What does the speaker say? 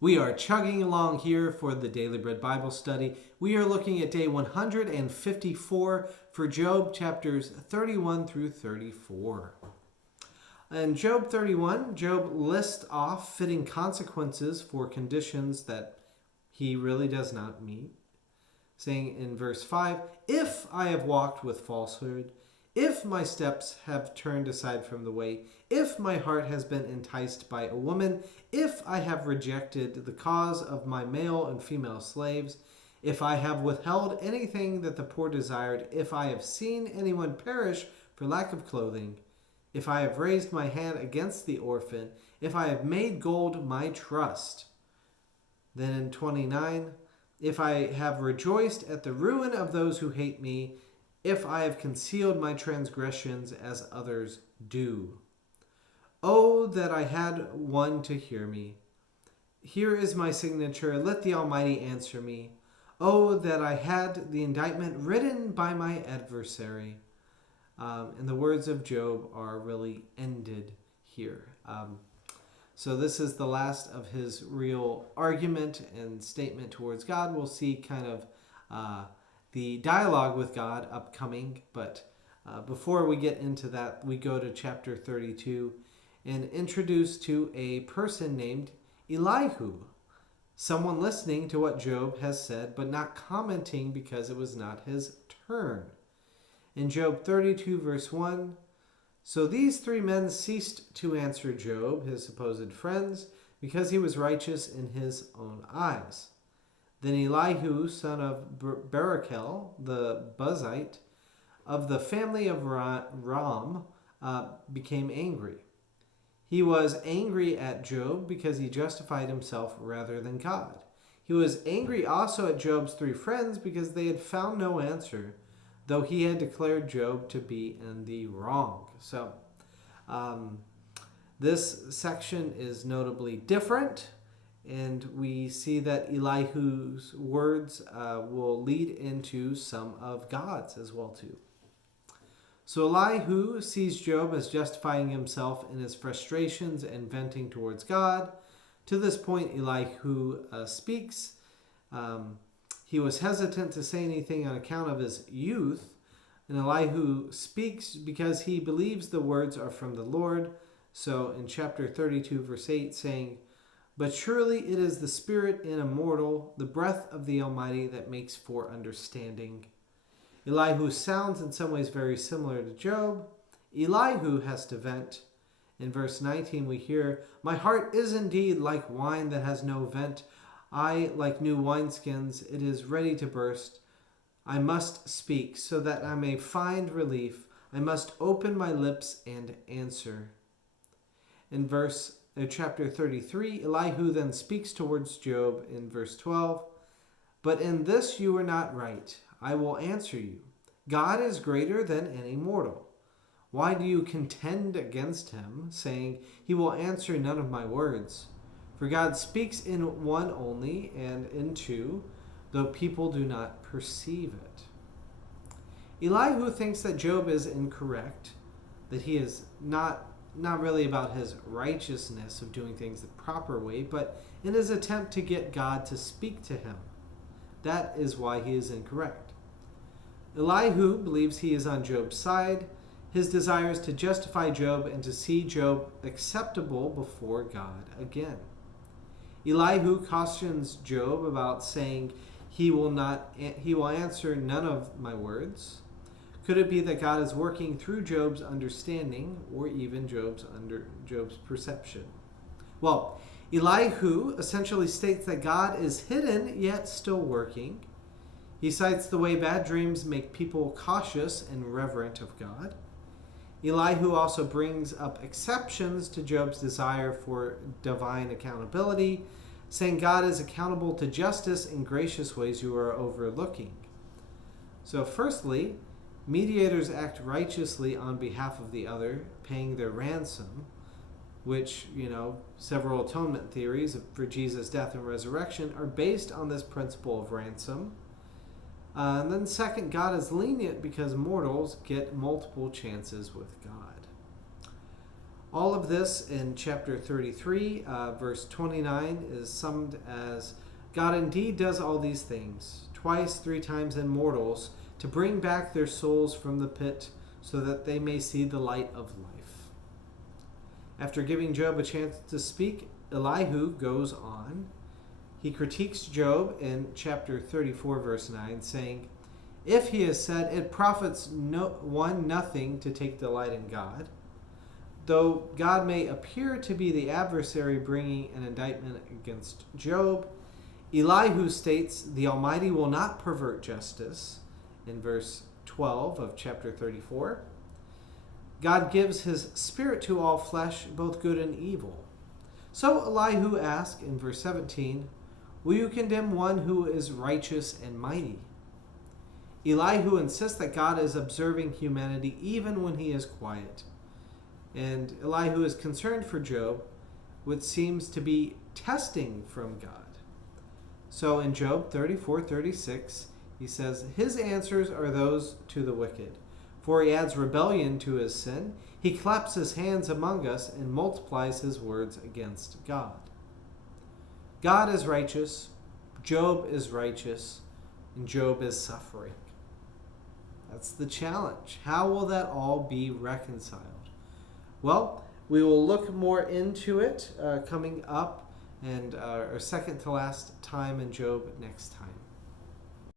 We are chugging along here for the Daily Bread Bible study. We are looking at day 154 for Job chapters 31 through 34. In Job 31, Job lists off fitting consequences for conditions that he really does not meet, saying in verse 5, "If I have walked with falsehood, if my steps have turned aside from the way, if my heart has been enticed by a woman, if I have rejected the cause of my male and female slaves, if I have withheld anything that the poor desired, if I have seen anyone perish for lack of clothing, if I have raised my hand against the orphan, if I have made gold my trust." Then in 29, "If I have rejoiced at the ruin of those who hate me, if I have concealed my transgressions as others do. Oh, that I had one to hear me. Here is my signature. Let the Almighty answer me. Oh, that I had the indictment written by my adversary." And the words of Job are really ended here. So this is the last of his real argument and statement towards God. We'll see kind of the dialogue with God upcoming, but before we get into that, we go to chapter 32 and introduced to a person named Elihu, someone listening to what Job has said, but not commenting because it was not his turn. In Job 32, verse 1, "So these three men ceased to answer Job, his supposed friends, because he was righteous in his own eyes. Then Elihu, son of Barachel, the Buzite, of the family of Ram, became angry. He was angry at Job because he justified himself rather than God. He was angry also at Job's three friends because they had found no answer, though he had declared Job to be in the wrong." So this section is notably different, and we see that Elihu's words will lead into some of God's as well too. So Elihu sees Job as justifying himself in his frustrations and venting towards God. To this point, Elihu speaks. He was hesitant to say anything on account of his youth, and Elihu speaks because he believes the words are from the Lord. So in chapter 32, verse 8, saying, "But surely it is the spirit and immortal, the breath of the Almighty that makes for understanding." Elihu sounds in some ways very similar to Job. Elihu has to vent. In verse 19 we hear, "My heart is indeed like wine that has no vent. I, like new wineskins, it is ready to burst. I must speak so that I may find relief. I must open my lips and answer." In chapter 33, Elihu then speaks towards Job in verse 12. "But in this you are not right. I will answer you. God is greater than any mortal. Why do you contend against him, saying, 'He will answer none of my words'? For God speaks in one only, and in two, though people do not perceive it." Elihu thinks that Job is incorrect, that he is not really about his righteousness of doing things the proper way, but in his attempt to get God to speak to him. That is why he is incorrect. Elihu believes he is on Job's side. His desire is to justify Job and to see Job acceptable before God again. Elihu cautions Job about saying he will answer none of my words. Could it be that God is working through Job's understanding or even Job's perception? Well, Elihu essentially states that God is hidden yet still working. He cites the way bad dreams make people cautious and reverent of God. Elihu also brings up exceptions to Job's desire for divine accountability, saying God is accountable to justice in gracious ways you are overlooking. So firstly, mediators act righteously on behalf of the other, paying their ransom, which, several atonement theories for Jesus' death and resurrection are based on this principle of ransom. And then second, God is lenient because mortals get multiple chances with God. All of this in chapter 33, verse 29, is summed as God indeed does all these things, twice, 3 times in mortals, to bring back their souls from the pit so that they may see the light of life. After giving Job a chance to speak, Elihu goes on. He critiques Job in chapter 34, verse 9, saying, "If he has said, it profits one nothing to take delight in God, though God may appear to be the adversary bringing an indictment against Job, Elihu states the Almighty will not pervert justice in verse 12 of chapter 34. God gives his spirit to all flesh, both good and evil. So Elihu asks in verse 17, will you condemn one who is righteous and mighty? Elihu insists that God is observing humanity even when he is quiet. And Elihu is concerned for Job, which seems to be testing from God. So in Job 34:36, he says, his answers are those to the wicked, for he adds rebellion to his sin. He claps his hands among us and multiplies his words against God. God is righteous, Job is righteous, and Job is suffering. That's the challenge. How will that all be reconciled? Well, we will look more into it coming up and our second to last time in Job next time.